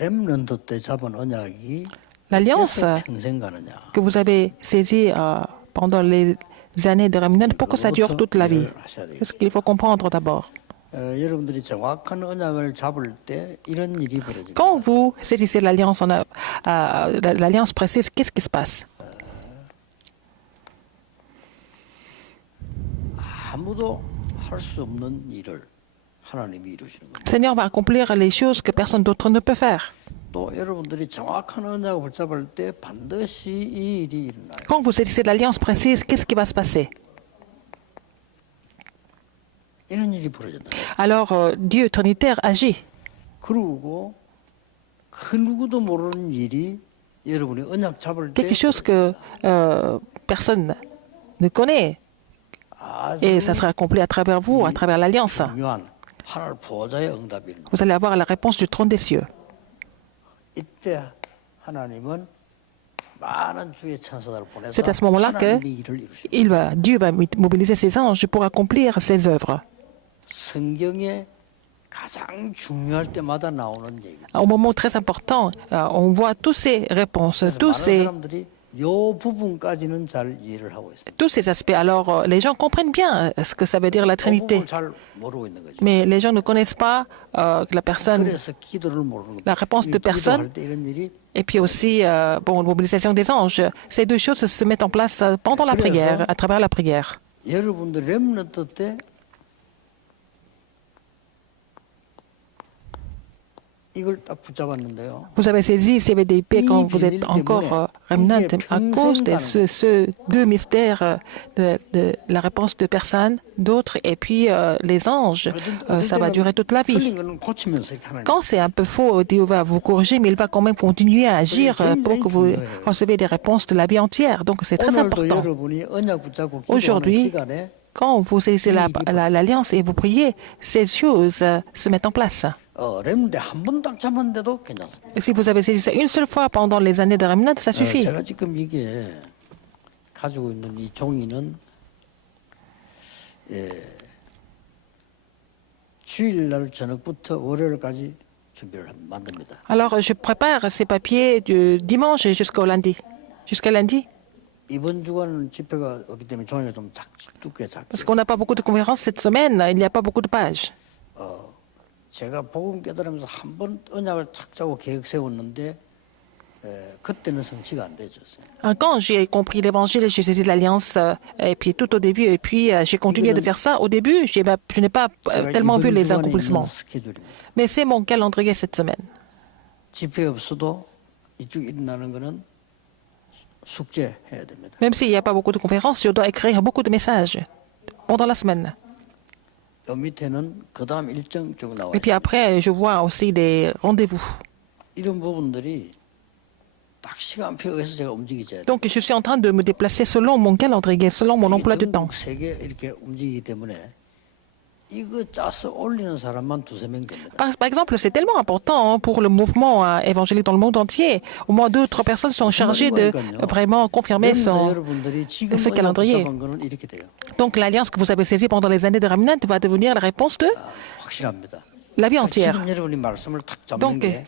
렘넌트 때 잡은 언약이 L'alliance 어째서 평생 가느냐? que vous avez saisie pendant les années de Remnant, pour que ça dure toute la vie. 이해를 하셔야 C'est 되겠습니다. ce qu'il faut comprendre d'abord. 여러분들이 정확한 언약을 잡을 때 이런 일이 벌어집니다. Quand vous saisissez l'alliance, l'alliance précise, qu'est-ce qui se passe? 아무도 할 수 없는 일을 하나님이 이루시는 거예요. Le Seigneur va accomplir les choses que personne d'autre ne peut faire. 또 여러분들이 정확한 언약을 붙잡을 때 반드시 이 일이 일어나요. Quand vous saisissez l'alliance précise, qu'est-ce qui va se passer? 이런 일이 벌어진다. Alors, Dieu Trinitaire agit. 그리고 그 누구도 모르는 일이 여러분이 언약 잡을 때 Quelque chose que personne ne connaît. 아주 Et ça sera accompli à travers vous, à travers l'alliance. 중요한 하나님 보호자의 응답이 일어납니다. Vous allez avoir la réponse du trône des cieux. 이때 하나님은 많은 주의 천사들을 보내서 C'est à ce moment-là que 하나님의 일을 이루십니다. Dieu va mobiliser ses anges pour accomplir ses œuvres. 성경에 가장 중요할 때마다 나오는 얘기입니다. Au moment très important, on voit toutes ces réponses, 그래서 tous 많은 ces, 사람들이 이 부분까지는 잘 이해를 하고 있어요. tous ces aspects. Alors, les gens comprennent bien ce que ça veut dire la 이 Trinité. 부분을 잘 모르고 있는 거죠. Mais les gens ne connaissent pas que la personne, 그래서 기도를 모르는 la 거죠. réponse de personne, 기도할 때 이런 일이 et puis aussi, bon, mobilisation des anges. Ces deux choses se mettent en place pendant la prière, à travers la prière. 여러분들 렘넌트 때 이걸 딱 붙잡았는데요. Vous avez saisi CVDP quand vous êtes encore remnant à cause de ces deux mystères de la réponse de personnes, d'autres, et puis les anges. Ça va durer toute la vie. 틀린 거는 고치면서 이렇게 하나님. Quand c'est un peu faux, Dieu va vous corriger, mais il va quand même continuer à agir pour que vous recevez des réponses de la vie entière. Donc c'est très 오늘도 important. 여러분이 언약 붙잡고 기도하는 Aujourd'hui, 시간에 quand vous saisissez l'alliance et vous priez, ces choses se mettent en place. 렘넌트 한 번 딱 잡았는데도 괜찮습니다. Et si vous avez saisi ça une seule fois pendant les années de remnant, ça suffit. 제가 지금 이게 가지고 있는 이 종이는 주일날 저녁부터 월요일까지 준비를 만듭니다. Alors, je prépare ces papiers du dimanche jusqu'au lundi. Jusqu'à lundi. 이번 주간은 집회가 없기 때문에 종이가 좀 두께 작게. Parce qu'on n'a pas beaucoup de conférences cette semaine, il n'y a pas beaucoup de pages. 제가 복음 깨달으면서 한 번 언약을 착 잡고 계획 세웠는데 그때는 성취가 안 되졌어요. Quand j'ai compris l'évangile, j'ai saisi l'alliance, et puis tout au début, et puis j'ai continué de faire ça. Au début, je n'ai pas tellement vu les accomplissements. 스케줄입니다. Mais c'est mon calendrier cette semaine. 집회 없어도 이쪽 일어나는 거는 숙제해야 됩니다. Même s'il n'y a pas beaucoup de conférences, je dois écrire beaucoup de messages pendant la semaine. 요 밑에는 그 다음 일정 쭉 나와 Et puis 있어요. après, je vois aussi des rendez-vous. 이런 부분들이 딱 시간표에서 제가 움직이져야 돼요. Donc, je suis en train de me déplacer selon mon calendrier, selon mon emploi du temps. 전국 세계 이렇게 움직이기 때문에 이거 짜서 올리는 사람만 두세 명 됩니다. Par exemple, c'est tellement important pour le mouvement évangélique dans le monde entier. Au moins 2 ou 3 personnes sont chargées de vraiment confirmer 여러분들이 지금 ce calendrier. 언약 거는 이렇게 돼요. Donc l'alliance que vous avez saisie pendant les années de Remnant va devenir la réponse de 확실합니다. la vie entière. 지금 여러분이 말씀을 탁 잡는 Donc, 게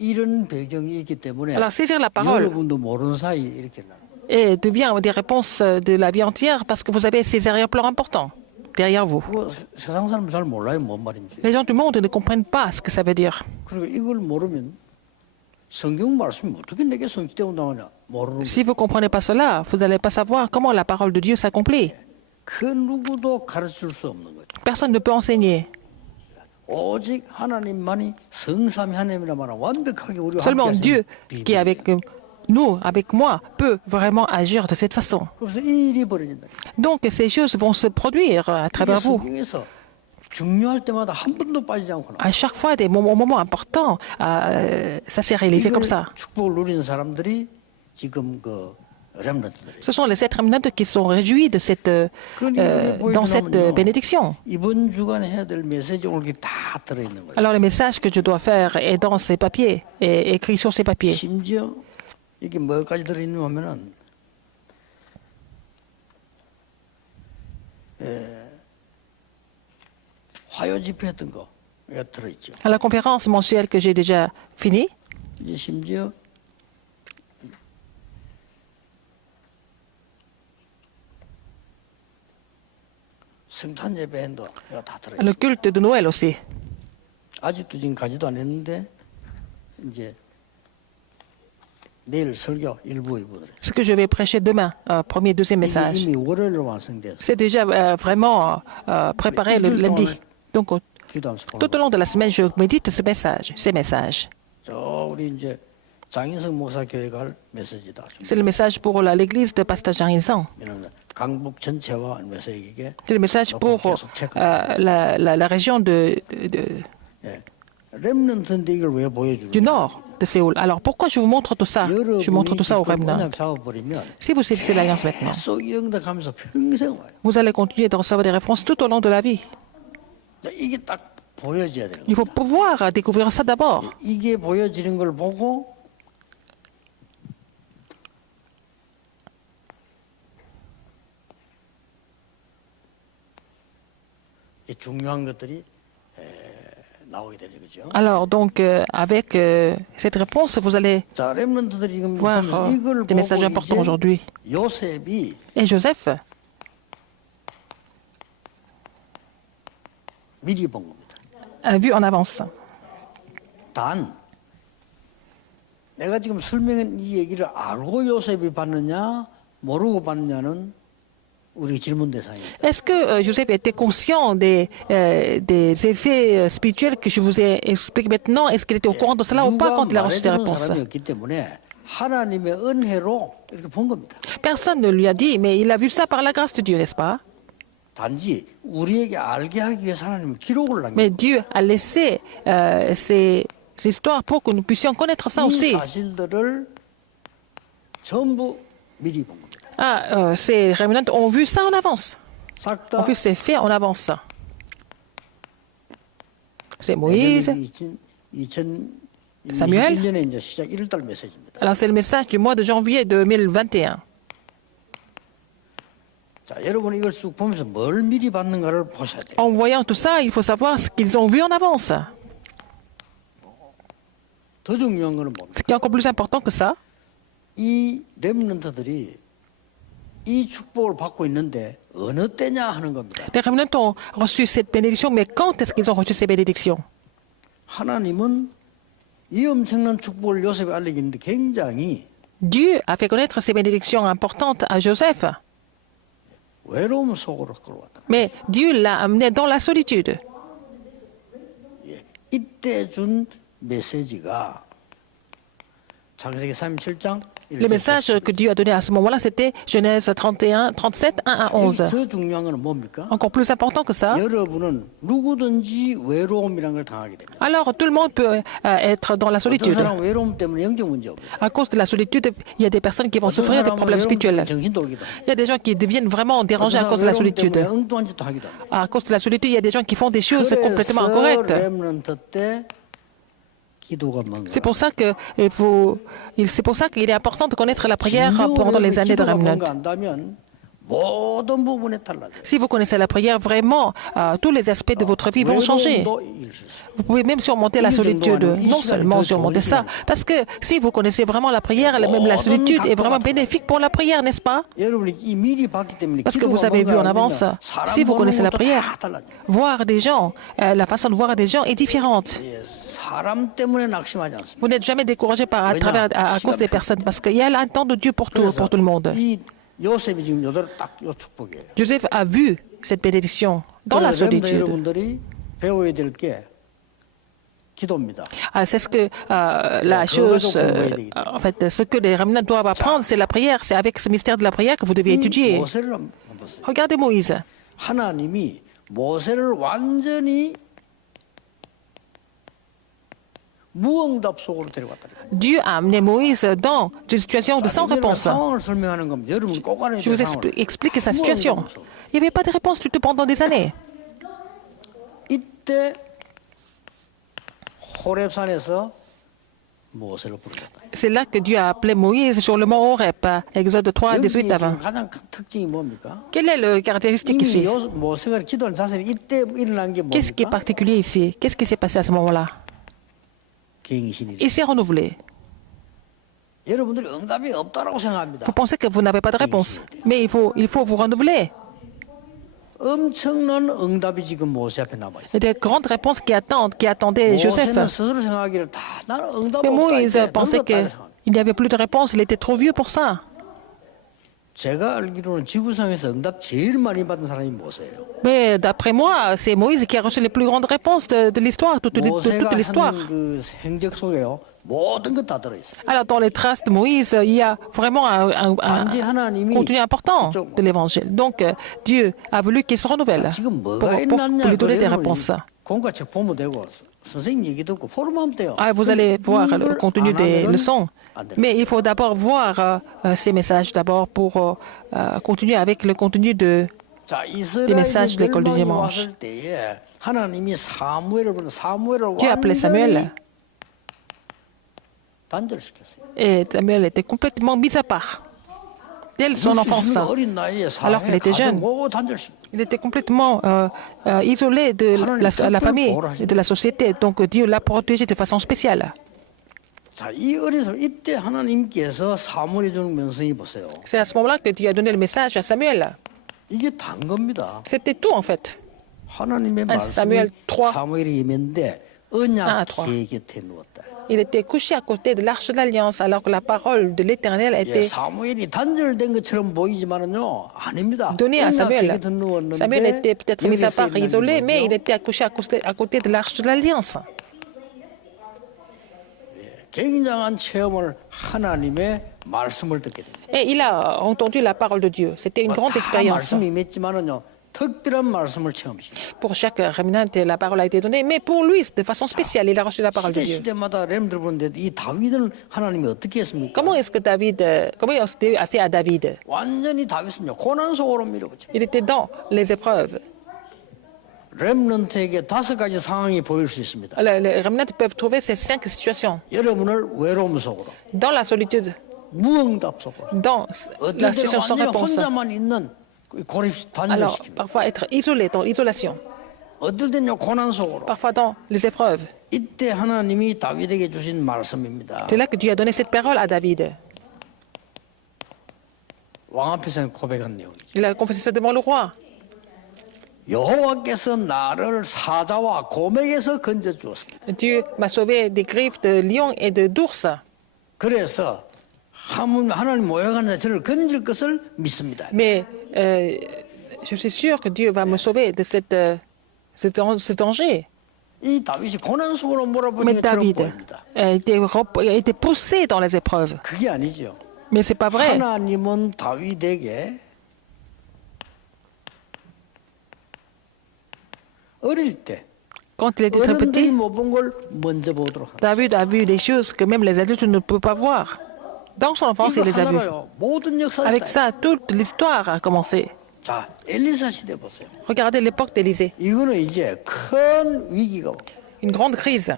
이런 배경이 있기 때문에 Alors saisir la parole 여러분도 모르는 사이 이렇게 나. et devient des réponses de la vie entière parce que vous avez ces arrière-plans importants derrière vous. 그거 세상 사람 잘 몰라요, 뭔 말인지. Les gens du monde ne comprennent pas ce que ça veut dire. 그리고 이걸 모르면 성경 말씀이 어떻게 내게 성취되온다느냐 모르는 Si vous ne comprenez pas cela, vous n'allez pas savoir comment la parole de Dieu s'accomplit. 그 누구도 가르칠 수 없는 거죠. Personne ne peut enseigner. 오직 하나님만이 성삼위 하나님이라만 완벽하게 우리와 Seulement 함께 Dieu 하시는 qui est avec nous, avec moi, peut vraiment agir de cette façon. 그래서 이 일이 벌어진다. Donc ces choses vont se produire à 이게 travers vous. 성경에서 중요할 때마다 한 번도 빠지지 않고 나. À chaque fois, au moment important, ça s'est réalisé comme ça. 축복을 누리는 사람들이 지금 그 렘넌트들이. Ce sont les 7 remnants qui sont réjouis de dans cette bénédiction. 이번 주간에 해야 될 메시지 오늘 다 들어 있는 거예요. Alors le message que je dois faire est dans ces papiers, et écrit sur ces papiers. 심지어 이게 뭐까지 들어 있는 하면은 화요 집회했던 거 들어있죠. À la conférence mensuelle que j'ai déjà finie, 이제 심지어 성탄 예배도 다 le 들어있어요. culte de Noël aussi. 아직도 지금 가지도 안 했는데 이제 내일 설교 일부 이부들. Ce que je vais prêcher demain, premier, deuxième 이게 message. 이미 월요일로 완성돼서 C'est déjà vraiment préparé le lundi. Donc, 기도하면서 보는 tout au long de la semaine, je médite ces messages. 저 우리 이제 장인성 목사 교회가 할 메시지다. C'est le message pour l'église de Pasteur Jean Ilsan. 왜냐면 강북 전체와 메시지에게 C'est le message pour la région 예. 렘넌트인데 이걸 왜 보여주는 du nord de Séoul. Alors, pourquoi je vous montre tout ça? Je montre tout ça au remnant. 언약 잡아버리면 Si vous saisissez l'alliance maintenant, 계속 영덕하면서 평생 와요. vous allez continuer de recevoir des réponses tout au long de la vie. 이게 딱 보여져야 되는 Il 거예요. faut pouvoir découvrir ça d'abord. 이게 보여지는 걸 보고 이게 중요한 것들이 나오게 되는 거죠. Alors, donc, avec cette réponse, vous allez 자, 렘넌트들이 지금 voir 보면서 이걸 des messages 보고 importants 이제 aujourd'hui. 요셉이 Et Joseph 미리 본 겁니다. a vu en avance. 단 내가 지금 설명한 이 얘기를 알고 요셉이 받느냐 모르고 받느냐는 우리 질문 대상입니다. Est-ce que Joseph était conscient des effets spirituels que je vous ai expliqués maintenant? Est-ce qu'il était au courant de cela ou pas 누가 quand il a reçu des 말해주는 réponses? 사람이었기 때문에 하나님의 은혜로 이렇게 본 겁니다. Personne ne lui a dit, mais il a vu ça par la grâce de Dieu, n'est-ce pas? 단지 우리에게 알게 하기 위해서 하나님은 기록을 남겨. Mais Dieu a laissé ces histoires pour que nous puissions connaître ça 이 aussi. 사실들을 전부 미리 본 겁니다. Ah, ces remnants ont vu ça en avance. 싹 Ont 다 vu ces faits en avance. C'est Moïse. 2021년에 이제 시작 1월 메시지입니다. Alors, c'est le message du mois de janvier 2021. 자, 여러분 이걸 쑥 보면서 뭘 미리 받는가를 보셔야 돼요. En voyant tout ça, il faut savoir ce qu'ils ont vu en avance. 더 중요한 거는 뭡니까? Ce qui est encore plus important que ça, 이 렘넌트들이 이 축복을 받고 있는데 어느 때냐 하는 겁니다. les remnants ont reçu cette bénédiction, mais quand est-ce qu'ils ont reçu ces bénédictions? 하나님은 이 엄청난 축복을 요셉에 알리기는데 굉장히 Dieu a fait connaître ces bénédictions importantes à Joseph, 외로움 속으로 끌어왔다. mais Dieu l'a amené dans la solitude. 예. 이때 준 메시지가 창세기 37장 Le message que Dieu a donné à ce moment-là, c'était Genèse 31, 37, 1 à 11. 더 중요한 거는 뭡니까? Encore plus important que ça. 여러분은 누구든지 외로움이라는 걸 당하게 됩니다. Alors, tout le monde peut être dans la 어떤 solitude. 사람 외로움 때문에 영적 문제 없고 À cause de la solitude, il y a des personnes qui vont 어떤 souffrir des 사람은 problèmes 외로움 때문에 spirituels. 정신 돌기도 하고 Il y a des gens qui deviennent vraiment 어떤 dérangés à 사람 cause de la 외로움 solitude. 때문에 엉뚱한 짓도 하기도 합니다. À cause de la solitude, il y a des gens qui font des choses complètement 그래서 incorrectes. 렘넌트 때 기도가 뭔가 C'est pour ça qu'il est important de connaître la prière pendant les années de 기도가 Remnant. 뭔가 안다면 모든 부분에 달라져요. Si vous connaissez la prière, vraiment, tous les aspects de votre vie vont changer. 외로움도 이길 수 있어요. Vous pouvez même surmonter la solitude. Non seulement surmonter ça, parce que si vous connaissez vraiment la prière, même la solitude est vraiment bénéfique pour la prière, n'est-ce pas? 여러분이 이 미리 봤기 때문에 Parce que vous 기도가 avez vu 뭔가 en avance, 알면 si vous 사람 connaissez 보는 la 것도 prière, 다 달라져요. voir des gens, la façon de voir des gens est différente. 예, 사람 때문에 낙심하지 않습니다. Vous n'êtes jamais découragé à cause des personnes, parce qu'il y a un temps de Dieu pour tout le monde. 이 요셉이 지금 요대로 딱 요 축복이에요. Joseph a vu cette bénédiction dans la 그래서 solitude. 여러분들이 배워야 될 게 기도입니다. C'est ce que la chose, en fait, ce que les remnants doivent apprendre, c'est la prière. C'est avec ce mystère de la prière que vous devez 이 étudier. 모세를 한번 보세요. Regardez Moïse. 하나님이 모세를 완전히 무응답 속으로 데려갔다. Dieu a amené Moïse dans une situation de sans réponse. 상황을 설명하는 겁니다. 여러분 꼭 알아야 Je 돼요. vous 상황을. explique sa situation. Il n'y avait pas de réponse du tout pendant des années. 이때 호렙산에서 모세를 부르셨다. C'est là que Dieu a appelé Moïse sur le mont Horeb, Exode 3, 18 à 20. 지금 가장 큰 특징이 뭡니까? Quelle est la caractéristique 이미 ici? 모세가 기도한 자세는 이때 일어난 게 Qu'est-ce qui est 뭡니까? particulier ici? Qu'est-ce qui s'est passé à ce moment-là? 갱신이. Il s'est renouvelé. 여러분들이 응답이 없다라고 생각합니다. Vous pensez que vous n'avez pas de réponse, mais il faut vous renouveler. 엄청난 응답이 지금 모세 앞에 남아 있어요. Il y a des grandes réponses qui attendaient Joseph. 모세는 스스로 생각하기를 다 나는 응답 Mais 없다. Moïse 이제 pensait 늙었다 이렇게 생각합니다. qu'il n'y avait plus de réponse, il était trop vieux pour ça. 제가 알기로는 지구상에서 응답 제일 많이 받은 사람이 모세예요. Mais d'après moi, c'est Moïse qui a reçu les plus grandes réponses de l'histoire, de toute 모세가 l'histoire. 하는 그 행적 속에요. 모든 것 다 들어있어요. Alors, dans les traces de Moïse, il y a vraiment un 단지 하나님이 contenu important de l'évangile. Donc, Dieu a voulu qu'il se renouvelle 지금 pour 뭐가 있느냐 lui donner des réponses. 공과책 보면 되고 선생님 얘기 듣고 포럼하면 돼요. Ah, vous allez voir le 이걸 contenu 안 des 하면은 leçons. 안 돼요. Mais il faut d'abord voir ces messages d'abord pour continuer avec le contenu de... 자, des messages de 이스라엘이 l'école du 멸망이 dimanche. 왔을 때에 하나님이 사무엘을 부르는 사무엘을 Dieu a appelé 완전히 Samuel 단절시켰어요. et Samuel était complètement mis à part dès son enfance. 어린 나이에 Alors qu'il 사회 était jeune. 가정 단절시켰어요. Il était complètement isolé de la famille et de la société. Donc Dieu l'a protégé de façon spéciale. 자, 이 어리석 이때 하나님께서 사무엘에 주는 명성이 보세요. C'est à ce moment-là que Dieu a donné le message à Samuel. 이게 단 겁니다. C'était tout en fait. 하나님의 말씀이 사무엘 3. 사무엘에 임했는데 아, 언약 3. 계 곁에 누웠다. Il était couché à côté de l'arche de l'Alliance alors que la parole de l'Éternel 예, était 사무엘이 단절된 것처럼 보이지만은요 아닙니다. donnée à 언약 계 Samuel. 곁에 누웠는데 Samuel était peut-être mis à 여기서 part, isolé, mais il 뭐죠? était accouché à côté de l'arche de l'Alliance. 굉장한 체험을 하나님의 말씀을 듣게 됩니다. Et il a entendu la parole de Dieu. C'était une grande 다 expérience. 말씀이 임했지만은요 특별한 말씀을 체험시켜요. Pour chaque remnant, la parole a été donnée, mais pour lui, de façon spéciale, il a reçu la parole de 시대 Dieu. 시대마다 렘들 보는데 이 다윗은 하나님이 어떻게 했습니까? Comment est-ce que Dieu a fait à David? 완전히 다윗은요 고난 속으로 밀어붙여. Il était dans les épreuves. 렘넌트에게 5가지 상황이 보일 수 있습니다. Les remnants peuvent trouver ces 5 situations. 여러분을 외로움 속으로, Dans la solitude, 무응답 속으로, dans 어떤 la 때는 situation sans 완전히 réponse. 혼자만 있는 고립 Alors, 단절시킵니다. parfois être isolé, dans l'isolation. 어떨 때는요 고난 속으로. Parfois dans les épreuves. 이때 하나님이 다윗에게 주신 말씀입니다. C'est là que Dieu a donné cette parole à David. 왕 앞에서 고백한 내용이죠. Il a confessé ça devant le roi. 여호와께서 나를 사자와 곰에게서 건져 주었습니다. Dieu m'a sauvé des griffes de lion et d'ours. 그래서 하나님 모욕하는 저를 건질 것을 믿습니다. Mais je suis sûr que Dieu va me sauver de ce danger. 이 다윗이 고난 속으로 Mais 몰아붙인 것처럼 David 보입니다. a été poussé dans les épreuves. 그게 아니죠. Mais c'est pas vrai. 하나님은 다윗에게 어릴 때 Quand il était très 어른들이 petit, 못 본 걸 먼저 보도록 합니다. David a vu des choses que même les adultes ne peuvent pas voir. Dans son enfance, il 이거 les a vues. 하나로요. 모든 역사를 Avec 다 ça, toute l'histoire a commencé. 자, 엘리사 시대 보세요. Regardez l'époque d'Élysée. 이거는 이제 큰 위기가 옵니다. Une grande crise.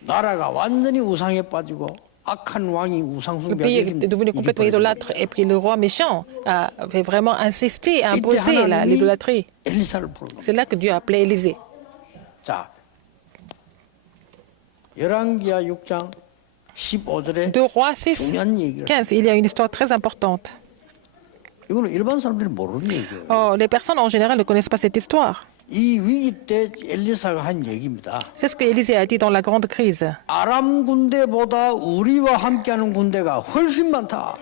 나라가 완전히 우상에 빠지고 악한 왕이 우상 Le pays 숭배하게 est devenu complètement idolâtre. Et puis le roi méchant avait vraiment insisté à imposer l'idolâtrie. 엘리사를 부른 겁니다. C'est là que Dieu a appelé Élysée. 자, 열왕기하 6장 15절에 2 Rois 6, 중요한 얘기를 15, il y a une histoire très importante. 이거는 일반 사람들이 모르는 얘기예요. Oh, les personnes en général ne connaissent pas cette histoire. 이 위기 때 엘리사가 한 얘기입니다. C'est ce que Élysée a dit dans la grande crise. 아람 군대보다 우리와 함께하는 군대가 훨씬 많다.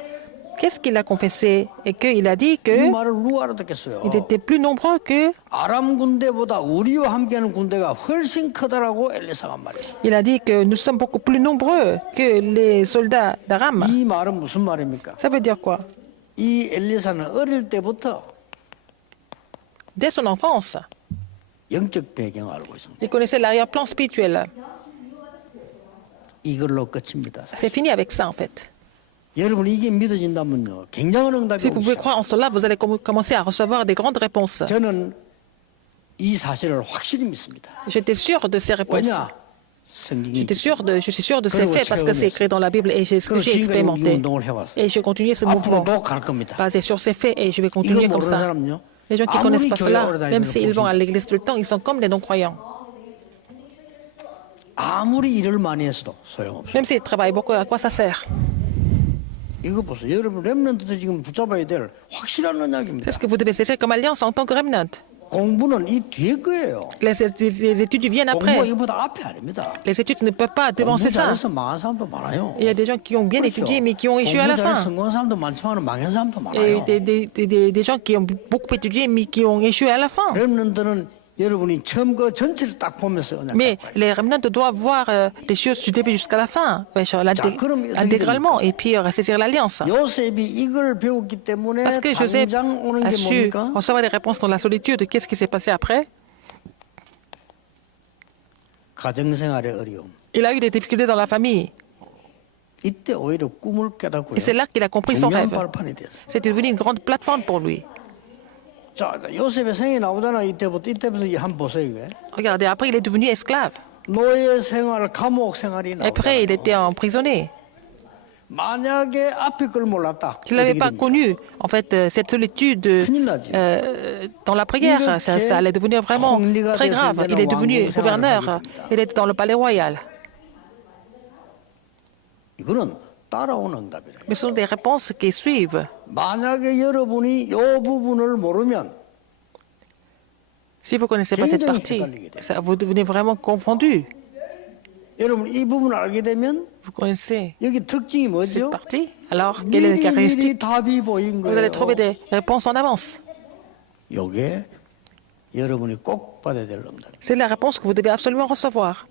Qu'est-ce qu'il a confessé? Et qu'il a dit 이 qu'ils 말을 누가 알아듣겠어요? étaient plus nombreux que... 아람 군대보다 우리와 함께하는 군대가 훨씬 크다라고 엘리사가 말했어요. Il a dit que nous sommes beaucoup plus nombreux que les soldats d'Aram. 이 말은 무슨 말입니까? Ça veut dire quoi? 이 엘리사는 어릴 때부터 Dès son enfance, 영적 배경을 알고 있습니다. il connaissait l'arrière-plan spirituel. 이걸로 끝입니다. C'est fini avec ça, en fait. 여러분 이게 믿어진다면요, 굉장한 응답이 Si vous 오기 pouvez 시작합니다. croire en cela, vous allez commencer à recevoir des grandes réponses. 저는 이 사실을 확실히 믿습니다. J'étais sûr de ces réponses. 왜냐? 성경이 Je suis sûr de ces faits parce que c'est écrit dans la Bible et c'est ce que j'ai 지금까지 우리 expérimenté. 운동을 해왔어요. Et je continue ce mouvement 앞으로도 갈 겁니다. basé sur ces faits et je vais 이거 continuer comme 모르는 ça. 사람은요. Les gens qui ne 아무리 connaissent pas 교회 cela, 오래 même 다니는 s'ils vont à l'église tout le temps, ils sont comme les non-croyants. 아무리 일을 많이 했어도 소용없어요. Même s'ils travaillent beaucoup, à quoi ça sert? 이거 보세요. 여러분 렘넌트도 지금 붙잡아야 될 확실한 C'est 언약입니다. ce que vous devez saisir comme alliance en tant que remnant. 공부는 이 뒤에 거예요. Les études viennent 공부가 après. 이보다 앞에 아닙니다. Les études ne peuvent pas 공부 devancer ça. 잘해서 망한 사람도 많아요. Il y a des gens qui ont bien 그렇죠. étudié mais qui ont échoué à la 공부 잘해서 fin. 성공한 사람도 많지만 망한 사람도 Et 많아요. des gens qui ont beaucoup étudié mais qui ont échoué à la fin. 렘넌트는 여러분이 처음 그 전체를 딱 보면서 언약 Mais 잡아야 돼요. les remnants doivent voir les choses du début jusqu'à la fin, 그럼 intégralement, et puis saisir l'alliance. 요셉이 이걸 배웠기 때문에 Parce que Joseph 당장 오는 a 게 su 뭡니까? recevoir des réponses dans la solitude. Qu'est-ce qui s'est passé après? 가정생활의 어려움. Il a eu des difficultés dans la famille. 이때 오히려 꿈을 깨닫고요. Et c'est là qu'il a compris son 중요한 rêve. 발판이 됐어요. C'est devenu une grande plateforme pour lui. 자, 요셉의 생이 나오잖아. 이때부터 한번 보세요. 이게. Regardez, après, il est devenu esclave. 노예 생활, 감옥 생활이 Après, il 나오잖아요. était emprisonné. 만약에 앞에 걸 몰랐다. S'il n'avait 어떻게 pas 됩니까? connu, en fait, cette solitude 큰일 나지. dans la prière, ça allait devenir vraiment très grave. Il est devenu gouverneur. Il était dans le palais royal. 이거는 따라오는 응답이래요. Mais ce sont des réponses qui suivent. 만약에 여러분이 이 부분을 모르면 Si vous ne connaissez pas cette partie, vous devenez vraiment confondu. 여러분 이 부분을 알게 되면 Vous connaissez 여기 특징이 cette 뭐죠? partie? Alors, quelle est la caractéristique? 미리 답이 보인 Vous allez 거예요. trouver des réponses en avance. 이게 여러분이 꼭 받아야 될 응답이에요. C'est la réponse que vous devez absolument recevoir.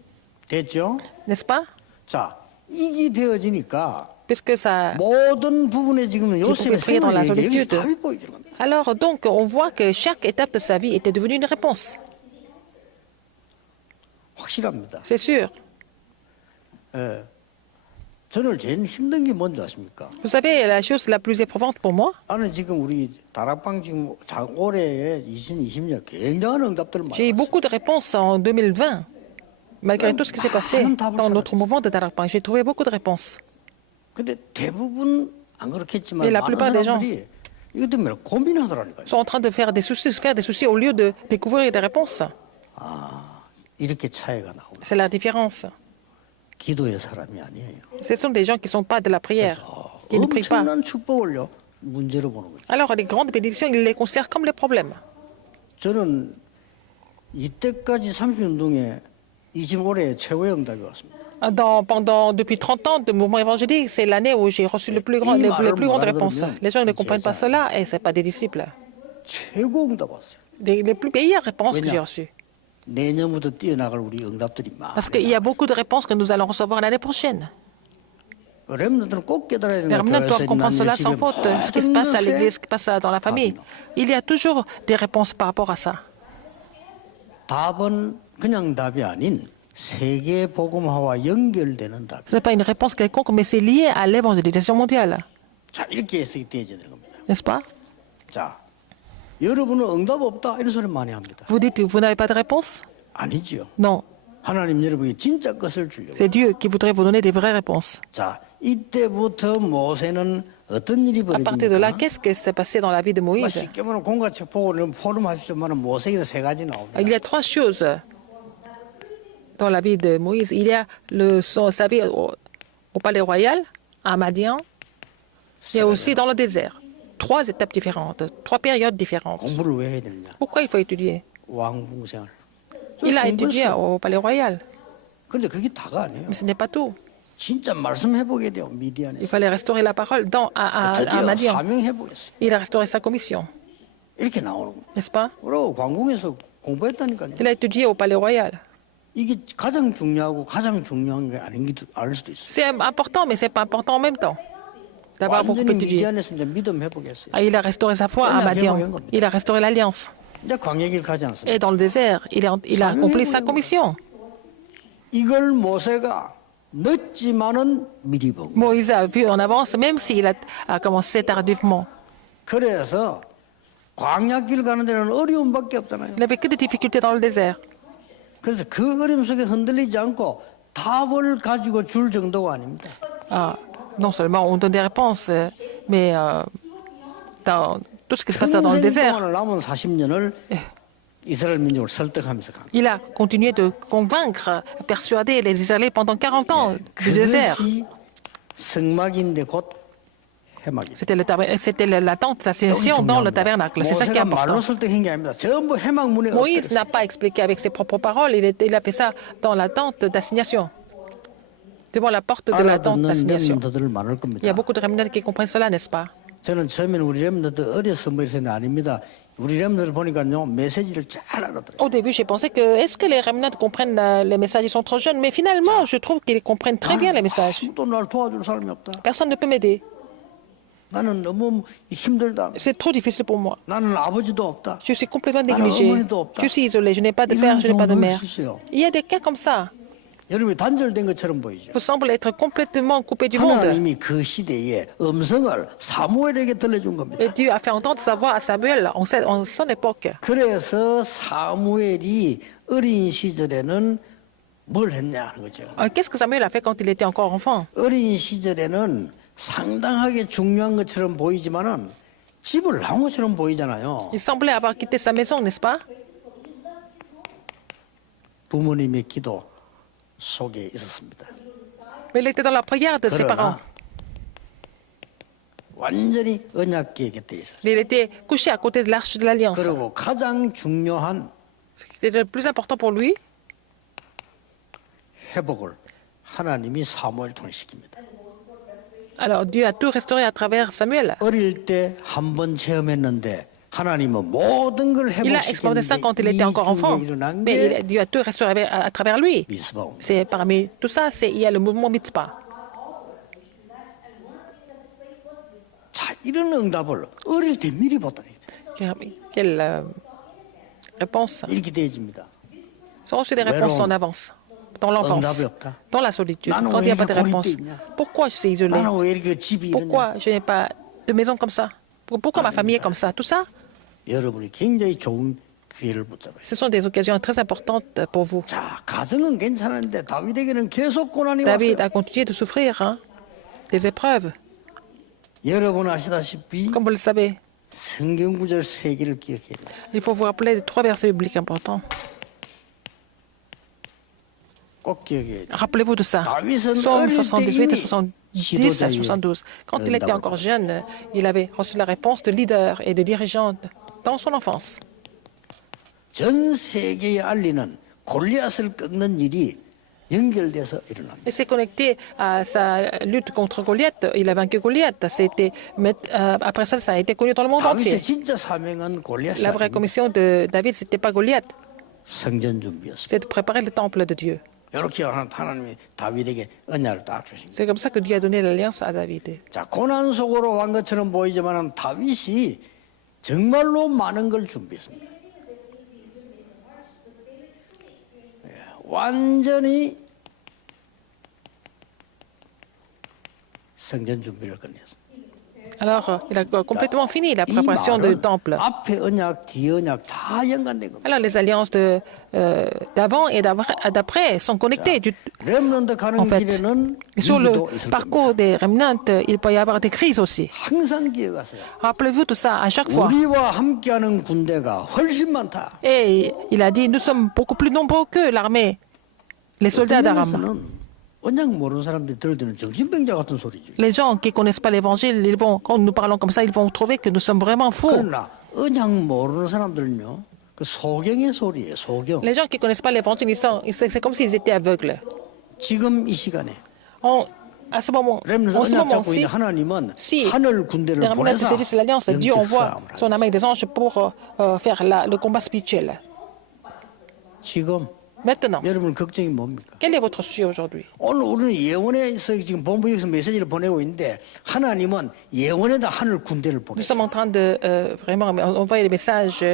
됐죠? N'est-ce pas? 자, 이게 되어지니까 Puisque ça... 모든 부분에 지금 요셉의 prier dans la 생활이 여기서 solitude. 답이 보이는 겁니다. Alors, donc, on voit que chaque étape de sa vie était devenue une réponse. 확실합니다. C'est sûr. 예. 저는 제일 힘든 게 뭔지 아십니까? Vous savez, la chose la plus éprouvante pour moi, 나는 지금 우리 다락방 지금 올해에 2020년 굉장한 응답들을 많이 j'ai eu 받았어요. beaucoup de réponses en 2020. Malgré tout ce qui s'est passé dans notre mouvement de Darapang, j'ai trouvé beaucoup de réponses. 근데 대부분 안 그렇겠지만 Et la 많은 plupart des gens 사람들이 이것 때문에 고민하더라니까요. Ils sont en train de faire des soucis au lieu de découvrir des réponses. 이렇게 차이가 나오고 C'est la différence. 기도의 사람이 아니에요. Ce sont des gens qui ne sont pas de la prière, qui ne prient pas. 엄청난 축복을요 문제로 보는 거죠. Alors, les grandes bénédictions, ils les considèrent comme les problèmes. 저는 이때까지 30운동에 25올에 최고의 응답이 왔습니다. Depuis 30 ans de mouvement évangélique, c'est l'année où j'ai reçu les plus grandes réponses. Les gens ne comprennent pas cela et ce n'est pas des disciples. 최고 응답 왔어요. Les plus meilleures réponses que j'ai reçues. 내년부터 뛰어나갈 우리 응답들이 Parce qu'il y a beaucoup de réponses que nous allons recevoir l'année prochaine. 렘넌트는 꼭 깨달아야 되는 Les remnants doivent comprendre cela 집에 sans faute. Ce qui se passe à l'église, ce qui se passe dans la famille. Il y a toujours des réponses par rapport à ça. 답은 그냥 답이 아닌 세계 복음화와 연결되는 답. Ce n'est pas une réponse quelconque, mais c'est lié à l'évangélisation mondiale. 자, 이렇게 해석이 되어야 되는 겁니다. N'est-ce pas? 자, 여러분은 응답 없다 이런 소리 많이 합니다. Vous dites que vous n'avez pas de réponse? 아니지요. Non. 하나님 여러분이 진짜 것을 주려고. C'est Dieu qui voudrait vous donner des vraies réponses. 자, 이때부터 모세는 어떤 일이 À partir de là, 벌어집니까? qu'est-ce qui s'est passé dans la vie de Moïse? 쉽게 말하면 공과책 보고 포럼하시지만 모세에서 세 가지 나옵니다. Il y a trois choses dans la vie de Moïse. Il y a sa vie au palais royal, à Madian, et aussi dans le désert. Trois étapes différentes, trois périodes différentes. 공부를 왜 해야 되느냐? Pourquoi il faut étudier? 왕궁 생활. Il a étudié au palais royal, 근데 그게 다가 아니에요. mais ce n'est pas tout. 진짜 말씀해 보게 돼요. Il 미디안에서. fallait restaurer la parole à 드디어 Madian. 사명해 보겠어요. Il a restauré sa commission, 이렇게 나오는 거예요. n'est-ce pas? 그리고 왕궁에서 공부했다니까요. Il a étudié au palais royal. 이게 가장 중요하고 가장 중요한 게 아닌 게 알 수도 있어요. C'est important, mais ce n'est pas important en même temps d'avoir beaucoup 완전히 étudié. 미디안에서 이제 믿음 해보겠어요. Il a restauré sa foi à Madian. Il a restauré l'alliance. 이제 광야길 가지 않습니다. Et dans le désert, il a accompli sa commission. 이걸 모세가 늦지만은 미리 본 거예요. Moïse a vu en avance, même s'il a commencé tardivement. 그래서 광야길 가는 데는 어려움밖에 없잖아요. Il n'avait que des difficultés dans le désert. 그래서 그 어려움 속에 흔들리지 않고 답을 가지고 줄 정도가 아닙니다. Ah, non seulement on donne des réponses, mais dans tout ce qui se passe dans le 평생 désert, 동안을 남은 40년을 이스라엘 민족을 설득하면서 갑니다. il a continué de convaincre, persuader les Israéliens pendant 40 ans du désert. 그것이 성막인데 곧 해막입니다. C'était l'attente d'assignation dans le tabernacle. C'est ça qui est 모세가 말로 important. 설득한 게 아닙니다. 전부 해막문에 Moïse n'a pas expliqué avec ses propres paroles, il a fait ça dans l'attente d'assignation, devant la porte de l'attente 알아듣는 d'assignation. 렘넌트들 많을 Il y 겁니다. a beaucoup de remnants qui comprennent cela, n'est-ce pas? 저는 처음에는 우리 렘넌트 어려서 뭐 이래서는 아닙니다. 우리 렘넌트를 보니까요 메시지를 잘 알아들어요. Au début, j'ai pensé que est-ce que les remnants comprennent les messages? Ils sont trop jeunes, mais finalement, je trouve qu'ils comprennent très bien les messages. 아무도 날 도와줄 사람이 없다. Personne ne peut m'aider. 나는 너무 힘들다. C'est trop difficile pour moi. 나는 아버지도 없다. Je suis complètement 나는 négligé. 어머니도 없다. Je suis isolé. Je n'ai pas de 이런 père, je n'ai pas de 경우도 mère. 있어요. Il y a des cas comme ça. 여러분이 단절된 것처럼 보이죠. Vous semblez être complètement coupé du monde. 하나님이 그 시대에 음성을 사무엘에게 들려준 겁니다. Et Dieu a fait entendre sa voix à Samuel en son époque. 그래서 사무엘이 어린 시절에는 뭘 했냐 하는 거죠. Qu'est-ce que Samuel a fait quand il était encore enfant? 어린 시절에는 상당하게 중요한 것처럼 보이지만은 집을 나온 것처럼 보이잖아요. Il semblait avoir quitté sa maison, n'est-ce pas? 부모님의 기도 속에 있었습니다. Mais il était dans la prière de ses parents. 그러나 완전히 언약궤 곁에 있었어요. Mais il était couché à côté de l'arche de l'Alliance. 그리고 가장 중요한 Ce qui était le plus important pour lui, 회복을 하나님이 사무엘 통해 시킵니다. alors Dieu a tout restauré à travers Samuel. 어릴 때 한 번 체험했는데 하나님은 모든 걸 Il a expérimenté ça quand il était encore enfant. 회복시켰는데 이 중에 일어난 Mais 게 Dieu a tout restauré à travers lui. 미스바입니다. C'est parmi tout ça, il y a le mouvement mitzvah. 자, 이런 응답을 어릴 때 미리 보다니 Quelle réponse? 이렇게 되어집니다. Ce sont aussi des réponses en avance. Dans l'enfance, dans la solitude, quand il n'y a pas de réponse. Pourquoi je suis isolé? 나는 왜 이렇게 집이 이러냐? Pourquoi je n'ai pas de maison comme ça? Pourquoi ma famille est comme ça? Tout ça, 여러분이 굉장히 좋은 기회를 붙잡아요. ce sont des occasions très importantes pour vous. 자, 가정은 괜찮은데 다윗에게는 계속 고난이 David 왔어요. a continué de souffrir des épreuves. 여러분 아시다시피 Comme vous le savez, 성경 구절 세 개를 기억해야 돼요. il faut vous rappeler de 3 versets bibliques importants. 꼭 기억해야 돼요. Rappelez-vous de ça. 다윗은 Psaume 어릴 때 78 et 이미 70 à 72. Quand il était encore jeune, il avait reçu la réponse de leader et de dirigeant dans son enfance. 전 세계에 알리는 골리앗을 꺾는 일이 연결돼서 일어납니다. Et c'est connecté à sa lutte contre Goliath. Il a vaincu Goliath. Après ça, ça a été connu dans le monde 다윗의 entier. 진짜 사명은 골리앗이 La vraie 아닙니다. commission de David, c'était pas Goliath, 성전 준비였습니다. c'est de préparer le temple de Dieu. 이렇게 하나님이 다윗에게 언약을 딱 주신 거예요. C'est comme ça que Dieu a donné l'alliance à David. 자, 고난 속으로 간 것처럼 보이지만 다윗이 정말로 많은 걸 준비했습니다. 완전히 성전 준비를 끝냈습니다. Alors, il a complètement fini la 이 préparation du 말은 temple. 앞에 언약, 뒤에 언약 다 연관된 겁니다. Alors, les alliances d'avant et d'après sont connectées. 렘넌트 가는 En fait, 길에는 Et sur le 위기도 있을 겁니다. parcours des remnants, il peut y avoir des crises aussi. 항상 기억하세요. Rappelez-vous tout ça à chaque fois. 우리와 함께하는 군대가 훨씬 많다. Et il a dit, nous sommes beaucoup plus nombreux que l'armée, les soldats d'Aram. 어떤 언약 모르는 사람들이 들을 때는 정신병자 같은 소리죠. Les gens qui ne connaissent pas l'évangile, quand nous parlons comme ça, ils vont trouver que nous sommes vraiment fous. 그러나 언약 모르는 사람들은요, 그 소경의 소리예요. 소경. Les gens qui ne connaissent pas l'évangile, c'est comme s'ils étaient aveugles. 지금 이 시간에 À ce moment, 렘넌트 en ce 언약 잡고 moment-ci, 있는 하나님은 si 하늘 군대를 les remnants 보내서 saisissent l'alliance, Dieu 영적 envoie 싸움을 son armée des anges pour faire le combat spirituel. 지금 Maintenant, 여러분 걱정이 뭡니까? quel est votre souci aujourd'hui? 오늘 우리는 예언에서 지금 본부에서 메시지를 보내고 있는데 하나님은 예언에다 하늘 군대를 Nous 보내서 sommes en train de vraiment envoyer des messages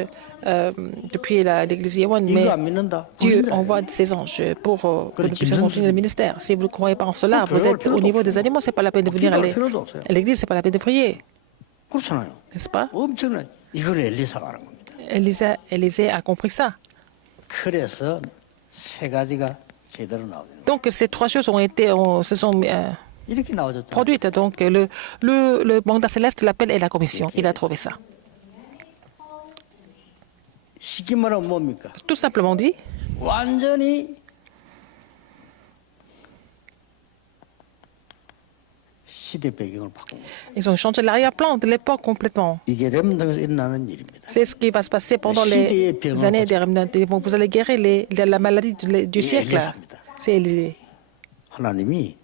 depuis l'église Yéwan, mais 이거 안 믿는다? Dieu 불신자예요. envoie ses anges pour que nous puissions 짐승 continuer le ministère. Si vous ne croyez pas en cela, vous êtes au niveau des animaux, c'est pas la peine de venir à l'église, c'est pas la peine de prier, 그렇잖아요. n'est-ce pas? 엄청나요. 이걸 엘리사가 하는 겁니다. Élisée a compris ça. 그래서 세 가지가 제대로 나오죠. Donc ces trois choses se sont 이렇게 나오셨잖아요. produites. Donc le mandat céleste, l'appel et la commission. Il a trouvé ça. 쉽게 말하면 뭡니까? Tout simplement dit, 완전히 시대 배경을 바꾼 거예요. ils ont changé l'arrière-plan de l'époque complètement. 이게 렘넌트에서 일어나는 일입니다. C'est ce qui va se passer pendant les années des remnants. Vous allez guérir la maladie du siècle. C'est Élisée. 하나님이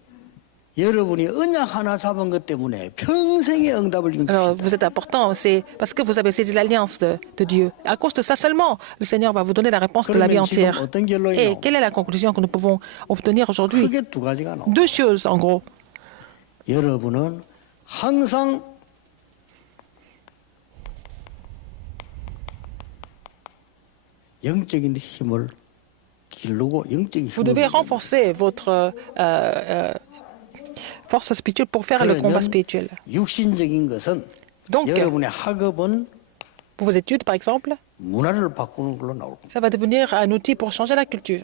여러분이 언약 하나 잡은 것 때문에 평생의 응답을 주는 Alors, 것이다. vous êtes important, c'est parce que vous avez saisi l'alliance de Dieu. À cause de ça seulement, le Seigneur va vous donner la réponse de la vie 그러면 지금 entière. 어떤 결론이 Et 나오고 quelle est la conclusion que nous pouvons obtenir aujourd'hui? 크게 두 가지가 나옵니다. Deux choses, en gros. 여러분은 항상 영적인 힘을 기르고 영적인 Vous devez 힘을 renforcer votre force spirituelle pour faire le combat spirituel. 육신적인 것은 Donc, 여러분의 학업은 pour vos études, par exemple, 문화를 바꾸는 걸로 나올 겁니다. ça va devenir un outil pour changer la culture.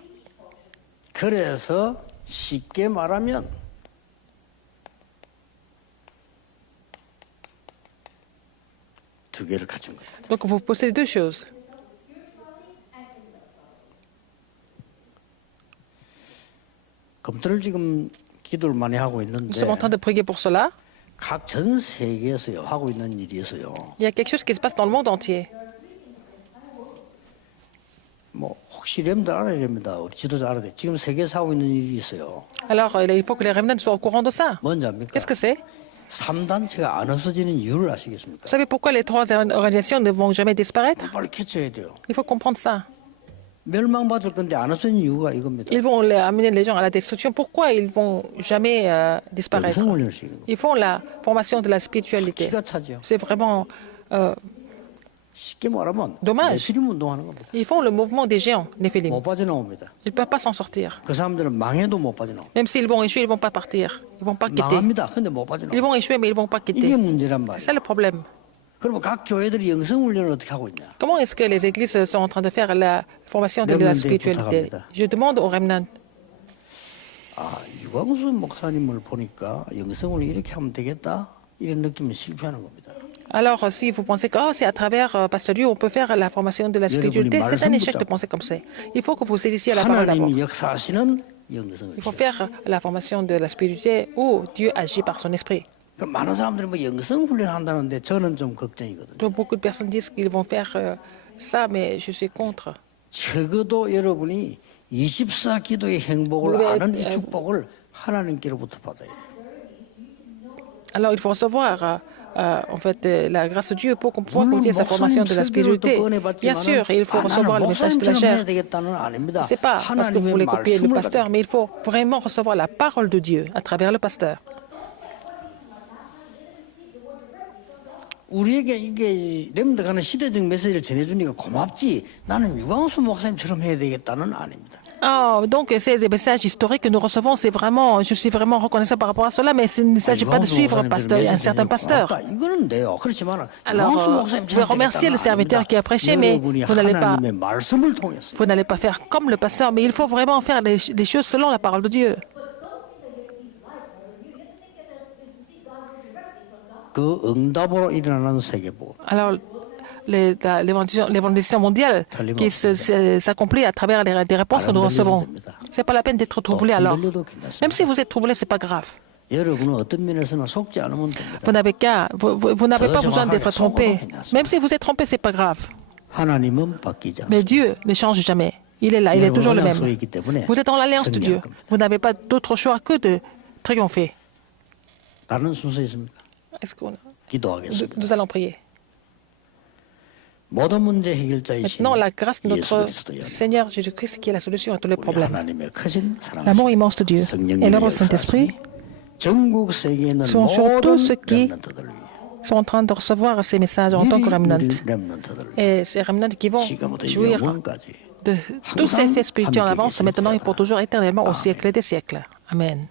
그래서 쉽게 말하면 두 개를 갖춘 겁니다. Donc, vous possédez deux choses. 검토를 지금 기도를 많이 하고 Nous 있는데 sommes en train de prier pour cela. 각 전 세계에서요 하고 있는 일이어서요. Il y a quelque chose qui se passe dans le monde entier. 뭐 혹시 렘들 알아야 됩니다. 우리 지도자 알아야 돼. 지금 세계에서 하고 있는 일이 있어요. Alors, il faut que les remnants soient au courant de ça. 뭔지 압니까? Qu'est-ce que c'est? 3단체가 안 없어지는 이유를 아시겠습니까? Vous savez pourquoi les trois organisations ne vont jamais disparaître? 빨리 캐쳐야 돼요. Il faut comprendre ça. 멸망받을 건데 안 없어지는 이유가 이겁니다. Ils vont amener les gens à la destruction. Pourquoi ils vont jamais disparaître? 영성훈련을 시키는 겁니다. Ils font la formation de la spiritualité. 기가 차죠. C'est vraiment... 쉽게 말하면 Dommage. 네피림 운동하는 겁니다. ils font le mouvement des géants, Néphilim. 못 빠져나옵니다. Ils ne peuvent pas s'en sortir. 그 사람들은 망해도 못 빠져나옵니다. Même s'ils vont échouer, ils ne vont pas partir. Ils ne vont pas quitter. 망합니다. 근데 못 Ils 빠져나옵니다. vont échouer, mais ils ne vont pas 이게 quitter. 문제란 C'est ça 말이에요. le problème. 그러면 각 교회들이 영성훈련을 어떻게 하고 있냐? Comment est-ce que les églises sont en train de faire la formation de la Remnant spiritualité? 부탁합니다. Je demande aux remnants. 아, 유광수 목사님을 보니까 영성을 이렇게 하면 되겠다? 이런 느낌은 실패하는 겁니다. Alors, si vous pensez que c'est à travers Pasteur Liu, on peut faire la formation de la spiritualité, c'est un échec de penser comme ça. Il faut que vous saisissiez la parole d'abord. 하나님이 역사하시는 영성을 Il faut faire la formation de la spiritualité où Dieu agit par son esprit. 그러니까 많은 사람들이 뭐 영성 훈련한다는데 저는 좀 걱정이거든요. Donc, beaucoup de personnes disent qu'ils vont faire ça, mais je suis contre. 적어도 여러분이 24 기도의 행복을 Vous devez 아는 이 être, 축복을 하나님께로부터 받아야 돼요. Alors, il faut recevoir en fait la grâce de Dieu pour qu'on puisse continuer sa formation de la spiritualité. Bien sûr, il faut recevoir le message de la chair. Ce n'est pas parce que vous voulez copier le pasteur, mais il faut vraiment recevoir la parole de Dieu à travers le pasteur. 우리에게 이게 렘드 가는 시대적 메시지를 전해주니까 고맙지 나는 유광수 목사님처럼 해야 되겠다는 아닙니다. Ah, donc c'est des messages historiques que nous recevons, c'est vraiment, je suis vraiment reconnaissant par rapport à cela, mais il ne s'agit pas de suivre un certain pasteur. 이거는 돼요. 그렇지만 Alors, vous pouvez remercier le serviteur qui a prêché, mais vous n'allez pas faire comme le pasteur, mais il faut vraiment faire les choses selon la parole de Dieu. 그 응답으로 일어나는 세계보. Alors, l'évolution mondiale qui s'accomplit à travers des réponses que nous recevons. Ce n'est pas la peine d'être troublé alors. Même si vous êtes troublé, ce n'est pas grave. 여러분은 어떤 면에서는 속지 않으면 됩니다. Vous n'avez pas besoin d'être trompé. Même si vous êtes trompé, ce n'est pas grave. 하나님은 바뀌지 않습니다. Mais Dieu ne change jamais. Il est là, il est toujours le même. 약속이 있기 때문에 Vous êtes dans l'alliance de Dieu. 승리할 겁니다. Vous n'avez pas d'autre choix que de triompher. 다른 순서 있습니까? Est-ce qu'on... 기도하겠습니다. Nous allons prier. 모든 문제 해결자이신 Maintenant, la grâce de 예수 notre 그리스도의 Seigneur Jésus-Christ qui est la solution à tous les 우리 problèmes. 하나님의 크신 L'amour 사랑하신 immense de Dieu et l'œuvre du Saint-Esprit 전국 세계에 있는 sont sur 모든 tous ceux qui 렘넌트들 위해 sont en train de recevoir ces messages en tant que remnant. 렘넌트들 위해 Et ces remnants qui vont 지금부터 jouir 영원까지 de tous ces faits spirituels en avance, maintenant et pour toujours, éternellement, au siècle des siècles. Amen.